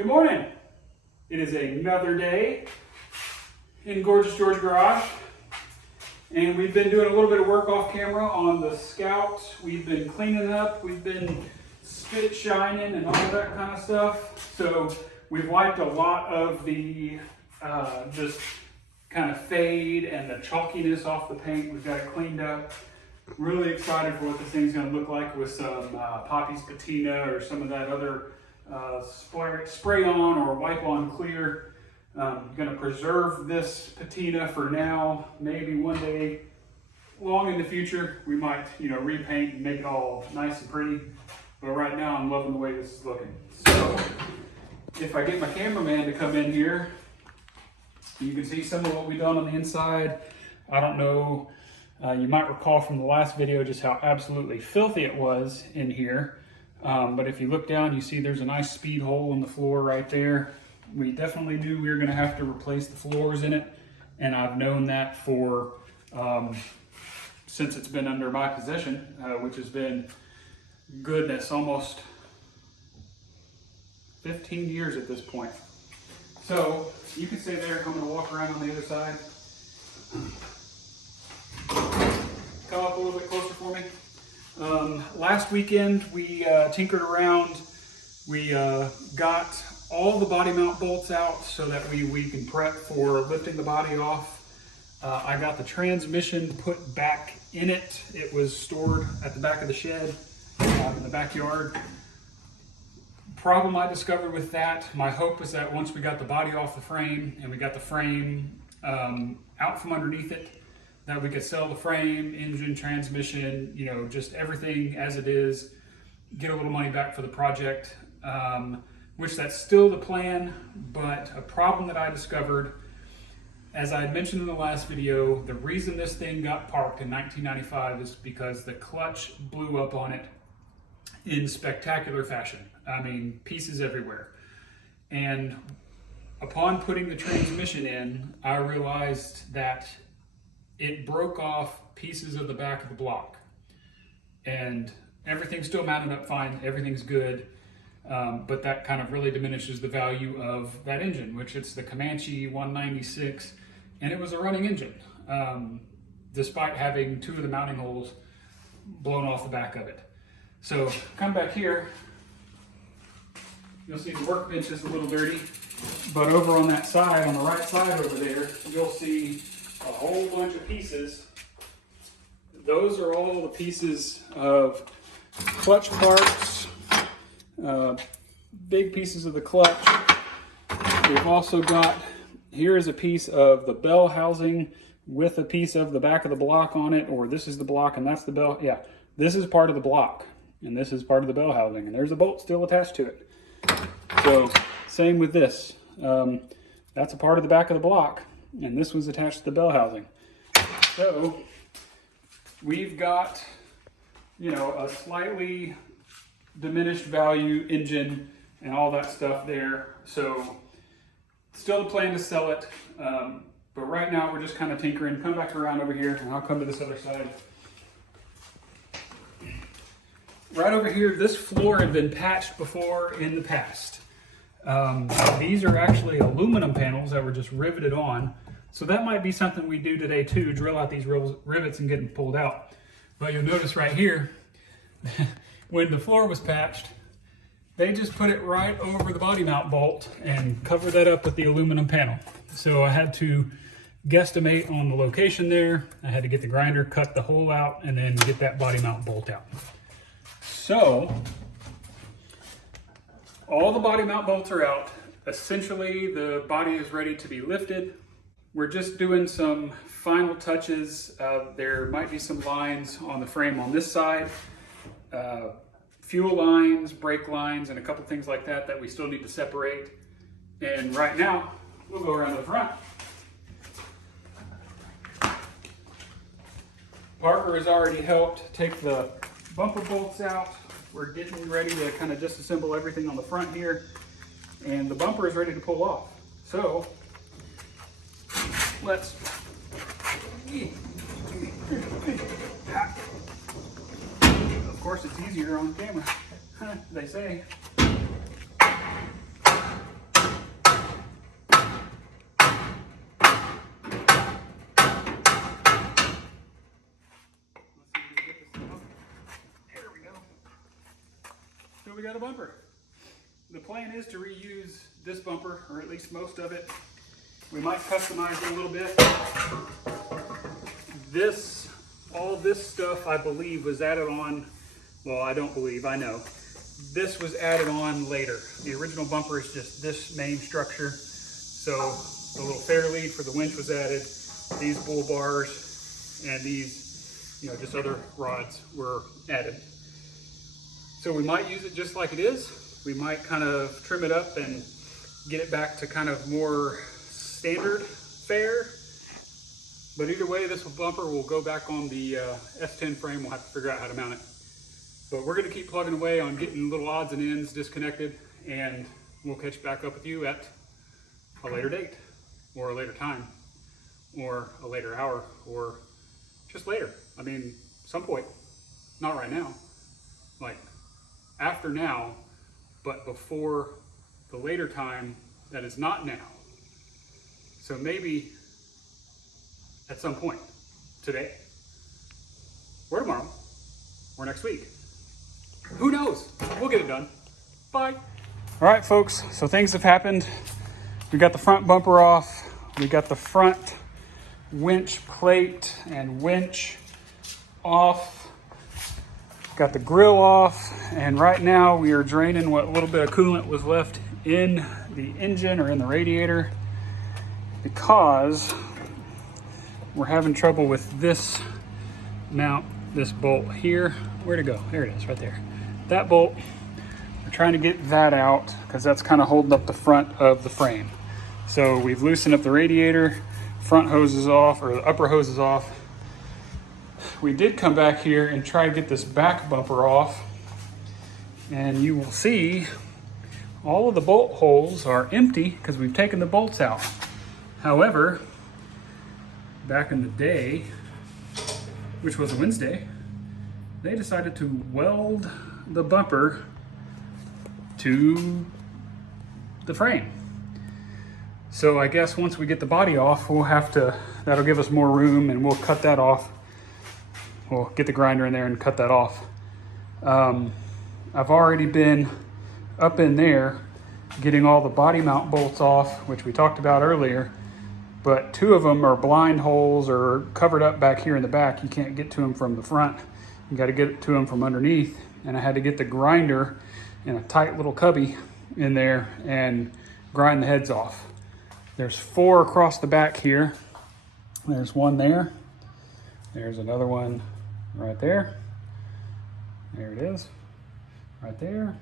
Good morning. It is another day in gorgeous George Garage, and we've been doing a little bit of work off camera on the Scout. We've been cleaning up, we've been spit shining and all that kind of stuff. So we've wiped a lot of the just kind of fade and the chalkiness off the paint. We've got it cleaned up. Really excited for what this thing's going to look like with some Poppy's patina or some of that other spray on or wipe on clear. Going to preserve this patina for now. Maybe one day long in the future we might repaint and make it all nice and pretty, but right now I'm loving the way this is looking. So if I get my cameraman to come in here, you can see some of what we've done on the inside. I don't know, you might recall from the last video just how absolutely filthy it was in here. But if you look down, you see there's a nice speed hole in the floor right there. We definitely knew we were going to have to replace the floors in it, and I've known that for since it's been under my possession, which has been, goodness, almost 15 years at this point. So you can stay there. I'm going to walk around on the other side. Come up a little bit closer for me. Last weekend we tinkered around. We got all the body mount bolts out so that we can prep for lifting the body off. I got the transmission put back in it. It was stored at the back of the shed in the backyard. Problem I discovered with that, my hope was that once we got the body off the frame and we got the frame out from underneath it, that we could sell the frame, engine, transmission, just everything as it is, get a little money back for the project, which that's still the plan. But a problem that I discovered, as I had mentioned in the last video, the reason this thing got parked in 1995 is because the clutch blew up on it in spectacular fashion. I mean, pieces everywhere. And upon putting the transmission in, I realized that it broke off pieces of the back of the block, and everything's still mounted up fine, everything's good, but that kind of really diminishes the value of that engine, which it's the Comanche 196, and it was a running engine, despite having two of the mounting holes blown off the back of it. So come back here, you'll see the workbench is a little dirty, but over on that side, on the right side over there, you'll see a whole bunch of pieces. Those are all the pieces of clutch parts, big pieces of the clutch. We've also got, here is a piece of the bell housing with a piece of the back of the block on it, or this is the block and that's the bell. Yeah, this is part of the block and this is part of the bell housing, and there's a bolt still attached to it. So same with this. That's a part of the back of the block, and this was attached to the bell housing. So we've got, a slightly diminished value engine and all that stuff there. So still the plan to sell it, but right now we're just kind of tinkering. Come back around over here and I'll come to this other side. Right over here, this floor had been patched before in the past. These are actually aluminum panels that were just riveted on. So that might be something we do today too, drill out these rivets and get them pulled out. But you'll notice right here, when the floor was patched, they just put it right over the body mount bolt and cover that up with the aluminum panel. So I had to guesstimate on the location there. I had to get the grinder, cut the hole out, and then get that body mount bolt out. So all the body mount bolts are out. Essentially, the body is ready to be lifted. We're just doing some final touches. There might be some lines on the frame on this side, fuel lines, brake lines, and a couple things like that that we still need to separate. And right now, we'll go around the front. Parker has already helped take the bumper bolts out. We're getting ready to kind of disassemble everything on the front here, and the bumper is ready to pull off. So let's, of course it's easier on camera, they say. we got a bumper. The plan is to reuse this bumper, or at least most of it. We might customize it a little bit. All this stuff I believe was added on, well, I don't believe, I know. This was added on later. The original bumper is just this main structure. So the little fair lead for the winch was added. These bull bars and these, just other rods were added. So we might use it just like it is. We might kind of trim it up and get it back to kind of more standard fare. But either way, this bumper will go back on the S10 frame. We'll have to figure out how to mount it. But we're gonna keep plugging away on getting little odds and ends disconnected, and we'll catch back up with you at a later date, or a later time, or a later hour, or just later. I mean, some point, not right now, like after now, but before the later time that is not now. So maybe at some point today, or tomorrow, or next week. Who knows? We'll get it done. Bye. All right, folks, so things have happened. We got the front bumper off. We got the front winch plate and winch off. Got the grill off. And right now we are draining what little bit of coolant was left in the engine or in the radiator, because we're having trouble with this mount, this bolt here. Where'd it go? There it is, right there. That bolt, we're trying to get that out because that's kind of holding up the front of the frame. So we've loosened up the radiator, front hose is off, or the upper hose is off. We did come back here and try to get this back bumper off, and you will see all of the bolt holes are empty because we've taken the bolts out. However, back in the day, which was a Wednesday, they decided to weld the bumper to the frame. So I guess once we get the body off, that'll give us more room, and we'll cut that off. We'll get the grinder in there and cut that off. I've already been up in there getting all the body mount bolts off, which we talked about earlier, but 2 of them are blind holes or covered up back here in the back. You can't get to them from the front. You got to get to them from underneath. And I had to get the grinder in a tight little cubby in there and grind the heads off. There's 4 across the back here. There's one there. There's another one right there. There it is. Right there.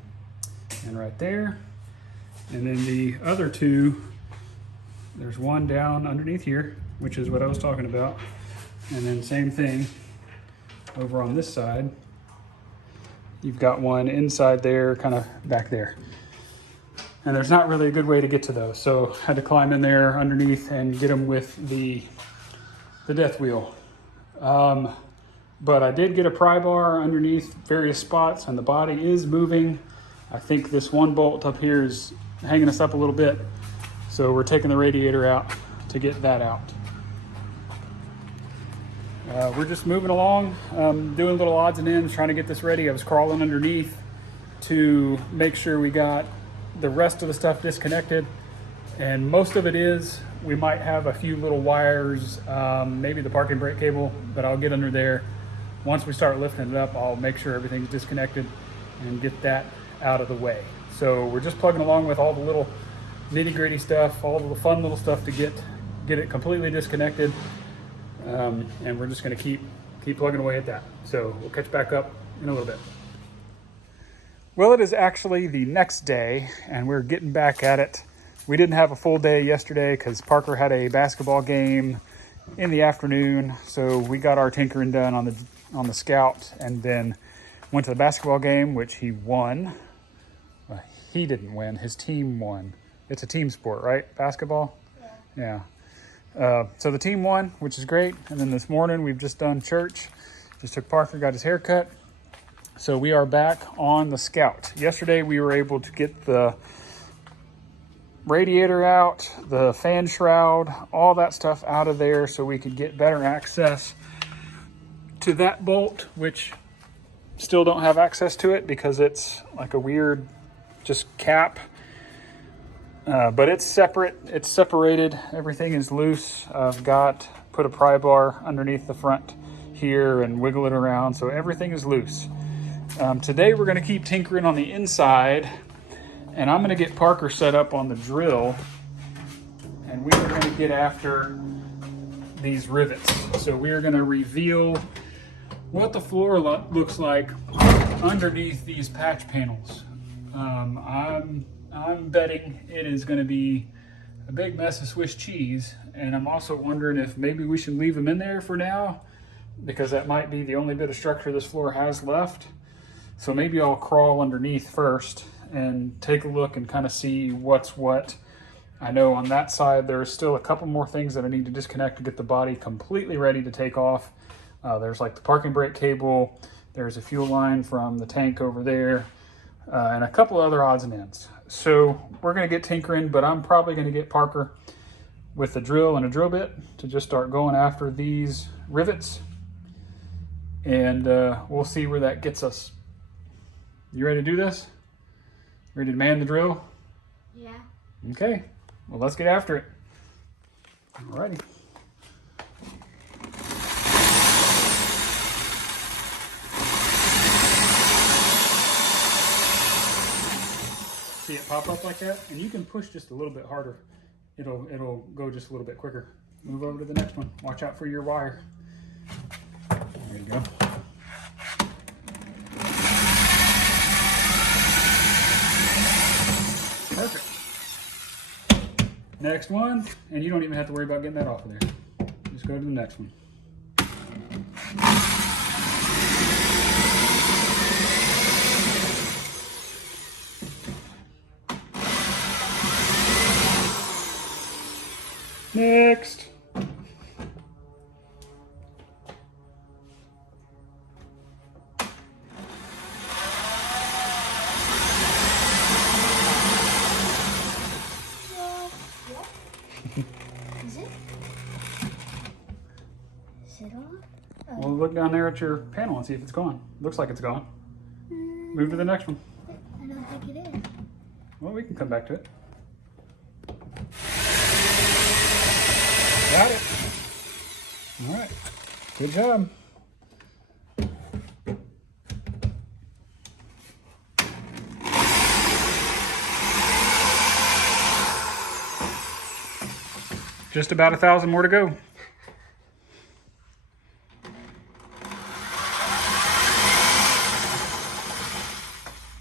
And right there. And then the other 2, there's one down underneath here, which is what I was talking about. And then same thing over on this side. You've got one inside there, kind of back there. And there's not really a good way to get to those. So I had to climb in there underneath and get them with the death wheel. But I did get a pry bar underneath various spots, and the body is moving. I think this one bolt up here is hanging us up a little bit. So we're taking the radiator out to get that out. We're just moving along, doing little odds and ends, trying to get this ready. I was crawling underneath to make sure we got the rest of the stuff disconnected. And most of it is, we might have a few little wires, maybe the parking brake cable, but I'll get under there. Once we start lifting it up, I'll make sure everything's disconnected and get that out of the way. So we're just plugging along with all the little nitty-gritty stuff, all the fun little stuff to get it completely disconnected. And we're just going to keep plugging away at that. So we'll catch back up in a little bit. Well, it is actually the next day, and we're getting back at it. We didn't have a full day yesterday because Parker had a basketball game in the afternoon, so we got our tinkering done on the Scout, and then went to the basketball game, which he won. Well, he didn't win, his team won. It's a team sport, right? Basketball? Yeah. So the team won, which is great. And then this morning we've just done church. Just took Parker, got his hair cut. So we are back on the Scout. Yesterday we were able to get the radiator out, the fan shroud, all that stuff out of there so we could get better access to that bolt, which still don't have access to it because it's like a weird just cap. But it's separate, it's separated, everything is loose. I've put a pry bar underneath the front here and wiggle it around, so everything is loose. Today we're gonna keep tinkering on the inside, and I'm gonna get Parker set up on the drill, and we are gonna get after these rivets. So we're gonna reveal what the floor looks like underneath these patch panels. I'm betting it is going to be a big mess of Swiss cheese, and I'm also wondering if maybe we should leave them in there for now, because that might be the only bit of structure this floor has left. So maybe I'll crawl underneath first and take a look and kind of see what's what. I know on that side there's still a couple more things that I need to disconnect to get the body completely ready to take off. There's like the parking brake cable, there's a fuel line from the tank over there, and a couple other odds and ends. So we're gonna get tinkering, but I'm probably gonna get Parker with a drill and a drill bit to just start going after these rivets, and we'll see where that gets us. You ready to do this? Ready to man the drill? Yeah. Okay, well, let's get after it. Alrighty. See it pop up like that? And you can push just a little bit harder. It'll go just a little bit quicker. Move over to the next one. Watch out for your wire. There you go. Perfect. Next one, and you don't even have to worry about getting that off of there. Just go to the next one. Next. Is it? Is it on? Oh. Well, look down there at your panel and see if it's gone. Looks like it's gone. Move to the next one. I don't think it is. Well, we can come back to it. Got it. All right. Good job. Just about 1,000 more to go.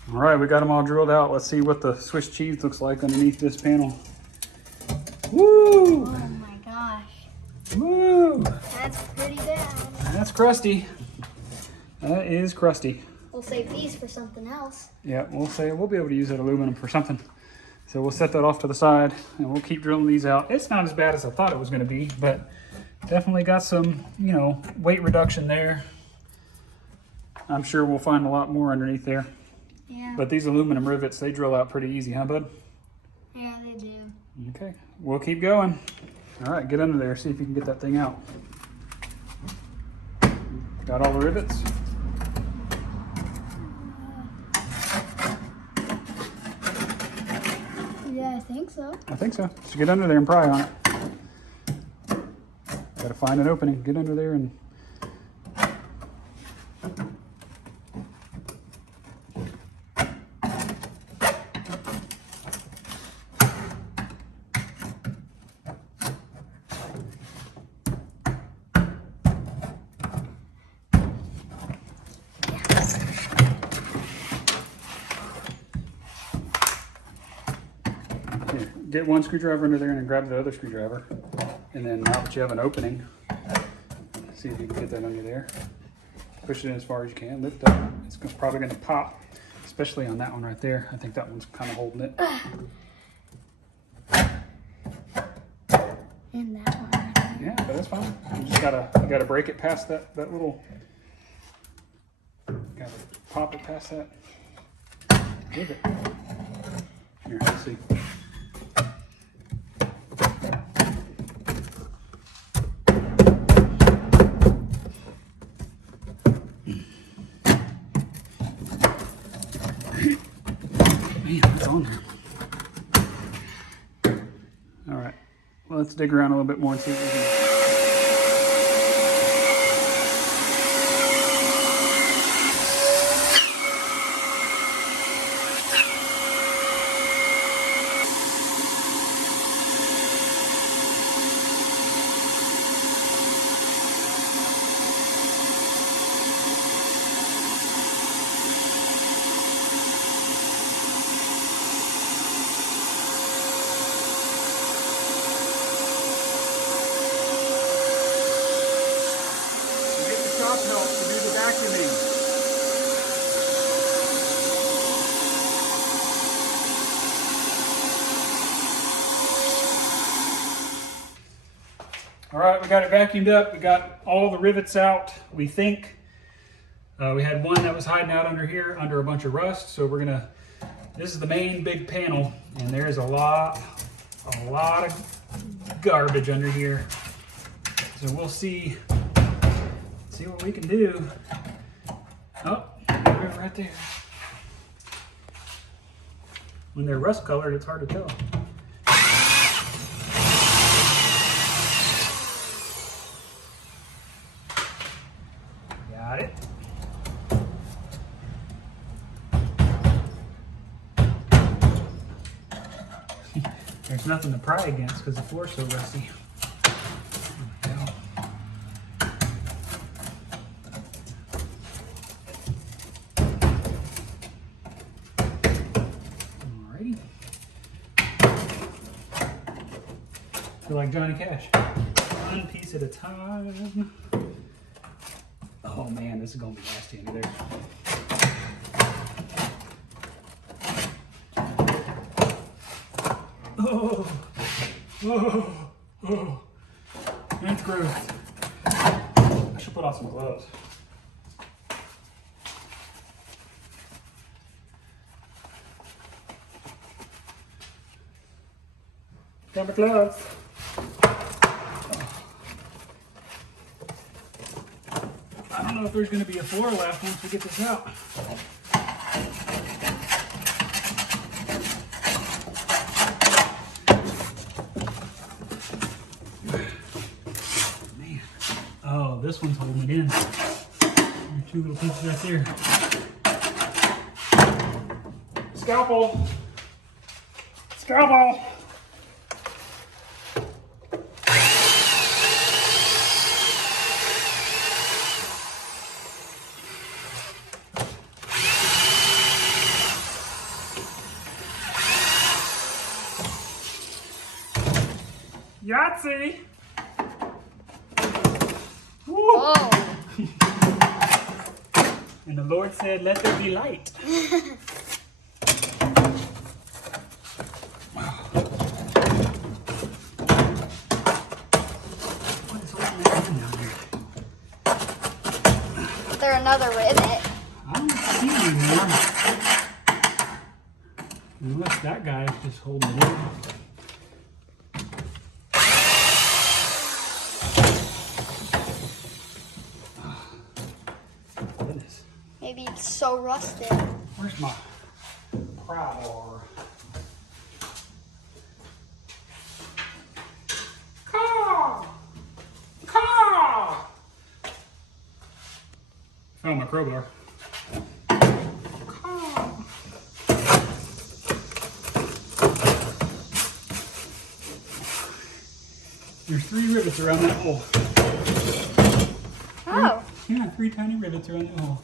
All right, we got them all drilled out. Let's see what the Swiss cheese looks like underneath this panel. Woo! Oh my gosh. Woo! That's pretty bad. That's crusty. That is crusty. We'll save these for something else. Yeah, we'll be able to use that aluminum for something. So we'll set that off to the side and we'll keep drilling these out. It's not as bad as I thought it was going to be, but definitely got some, weight reduction there. I'm sure we'll find a lot more underneath there. Yeah. But these aluminum rivets, they drill out pretty easy, huh, bud? Yeah, they do. Okay, we'll keep going. All right, get under there, see if you can get that thing out. Got all the rivets? Yeah, I think so. I think so. So get under there and pry on it. Gotta find an opening. Get under there and... Here, get one screwdriver under there and then grab the other screwdriver. And then now that you have an opening, see if you can get that under there. Push it in as far as you can, lift up. It's probably gonna pop, especially on that one right there. I think that one's kind of holding it. And that one right there. Yeah, but that's fine. You just gotta break it past that little, gotta pop it past that. Move it. Here, let's see. It's on there. All right. Well, let's dig around a little bit more and see what we can. Help to do the vacuuming. All right, we got it vacuumed up. We got all the rivets out, we think. We had one that was hiding out under here, under a bunch of rust. So we're gonna, this is the main big panel, and there's a lot of garbage under here. So we'll see what we can do. Oh, rivet right there. When they're rust colored, it's hard to tell. Got it. There's nothing to pry against because the floor's so rusty. Feel like Johnny Cash. One piece at a time. Oh man, this is gonna be nasty under there. Oh, oh, oh. That's gross. I should put on some gloves. Got my gloves. I don't know if there's going to be a floor left once we get this out. Man. Oh, this one's holding it in. There's two little pieces right there. Scalpel. Scalpel. Yahtzee! Oh. And the Lord said, let there be light. What is holding that in down here? Is there another rivet? I don't see anymore. Unless that guy is just holding it in. Maybe it's so rusted. Where's my pry bar? Caw! Caw! Found my crowbar. Caw! There's 3 rivets around that hole. Oh. Yeah, 3 tiny rivets around that hole.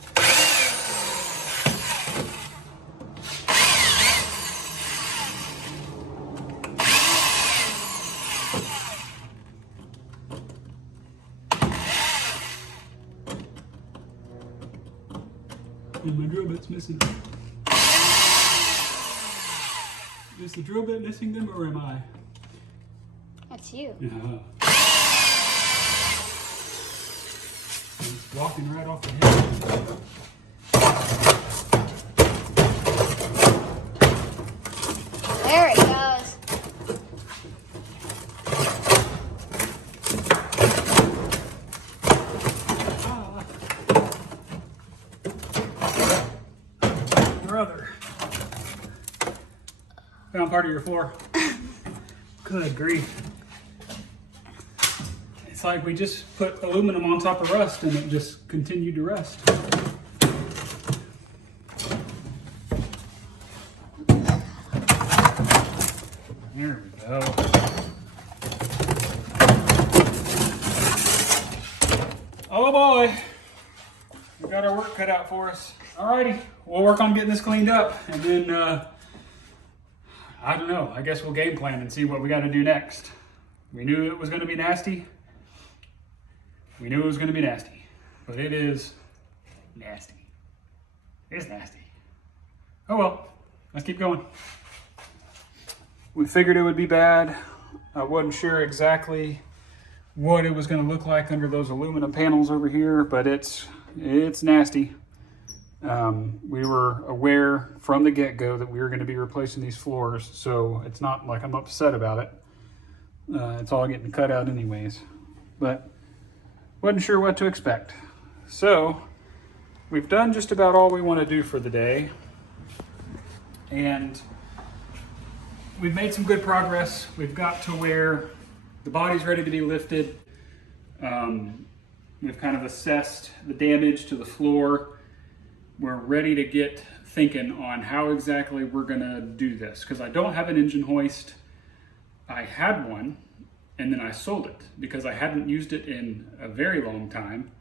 And my drill bit's missing. Is the drill bit missing them or am I? That's you. Yeah. It's walking right off the head. There it goes. Brother. Found part of your floor. Good grief. It's like we just put aluminum on top of rust and it just continued to rust. There we go. Oh boy, we got our work cut out for us. Alrighty, we'll work on getting this cleaned up, and then I don't know, I guess we'll game plan and see what we got to do next. We knew it was going to be nasty. We knew it was going to be nasty, but it is nasty. It's nasty. Oh well, let's keep going. We figured it would be bad. I wasn't sure exactly what it was going to look like under those aluminum panels over here, but it's nasty. We were aware from the get-go that we were going to be replacing these floors, so it's not like I'm upset about it. It's all getting cut out anyways, but wasn't sure what to expect. So we've done just about all we want to do for the day, and we've made some good progress. We've got to where the body's ready to be lifted. We've kind of assessed the damage to the floor. We're ready to get thinking on how exactly we're gonna do this, because I don't have an engine hoist. I had one and then I sold it because I hadn't used it in a very long time.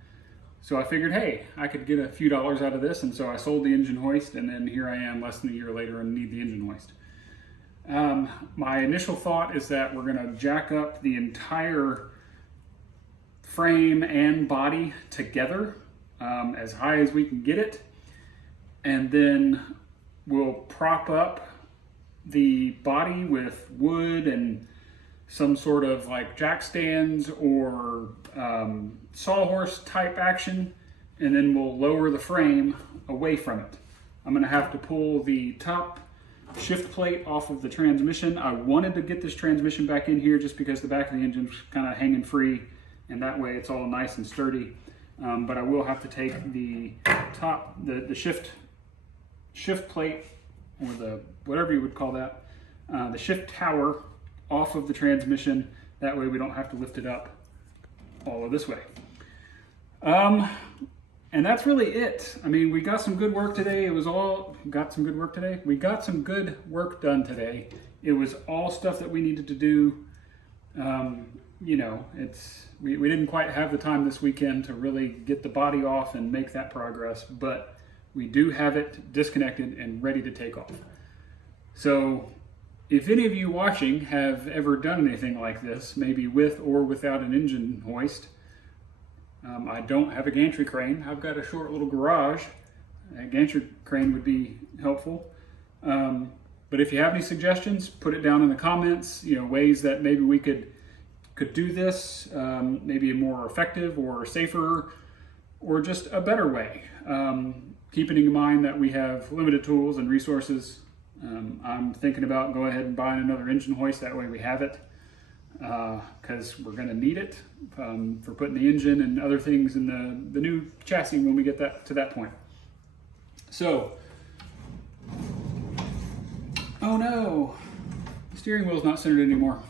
So I figured, hey, I could get a few dollars out of this, and so I sold the engine hoist, and then here I am less than a year later and need the engine hoist. My initial thought is that we're gonna jack up the entire frame and body together as high as we can get it, and then we'll prop up the body with wood and some sort of like jack stands or sawhorse type action, and then we'll lower the frame away from it. I'm gonna have to pull the top shift plate off of the transmission. I wanted to get this transmission back in here just because the back of the engine's kind of hanging free, and that way it's all nice and sturdy. But I will have to take the top, the shift plate, or the whatever you would call that, the shift tower off of the transmission. That way we don't have to lift it up all of this way. And that's really it. I mean, we got some good work today. We got some good work done today. It was all stuff that we needed to do. You know, we didn't quite have the time this weekend to really get the body off and make that progress, but we do have it disconnected and ready to take off. So if any of you watching have ever done anything like this, maybe with or without an engine hoist, I don't have a gantry crane. I've got a short little garage. A gantry crane would be helpful. But if you have any suggestions, put it down in the comments, you know, ways that maybe we could do this, maybe a more effective or safer or just a better way. Keeping in mind that we have limited tools and resources. I'm thinking about going ahead and buying another engine hoist. That way we have it, because we're going to need it for putting the engine and other things in the new chassis when we get to that point. So, oh no, the steering wheel's not centered anymore.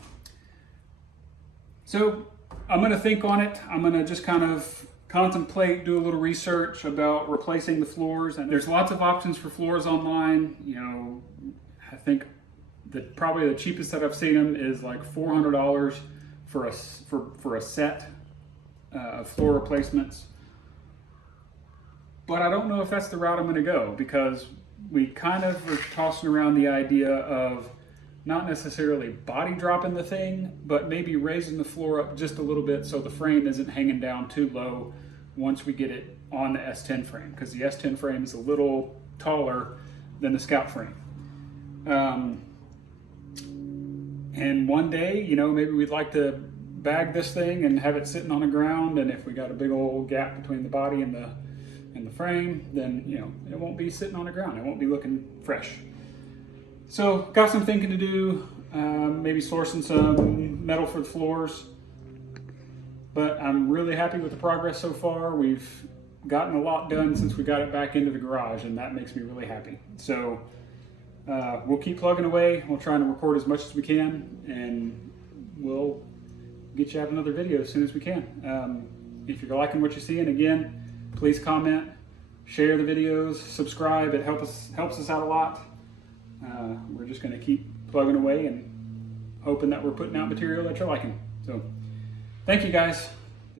So I'm going to think on it. I'm going to just kind of contemplate, do a little research about replacing the floors. And there's lots of options for floors online. You know, I think that probably the cheapest that I've seen them is like $400 for a set of floor replacements. But I don't know if that's the route I'm going to go, because we kind of are tossing around the idea of not necessarily body dropping the thing, but maybe raising the floor up just a little bit so the frame isn't hanging down too low once we get it on the S10 frame, because the S10 frame is a little taller than the Scout frame. And one day, you know, maybe we'd like to bag this thing and have it sitting on the ground, and if we got a big old gap between the body and the frame, then, you know, it won't be sitting on the ground. It won't be looking fresh. So got some thinking to do, maybe sourcing some metal for the floors, but I'm really happy with the progress so far. We've gotten a lot done since we got it back into the garage, and that makes me really happy. So we'll keep plugging away. We'll try to record as much as we can, and we'll get you out another video as soon as we can. If you're liking what you see, and again, please comment, share the videos, subscribe. It helps us out a lot. We're just going to keep plugging away and hoping that we're putting out material that you're liking. So, thank you guys.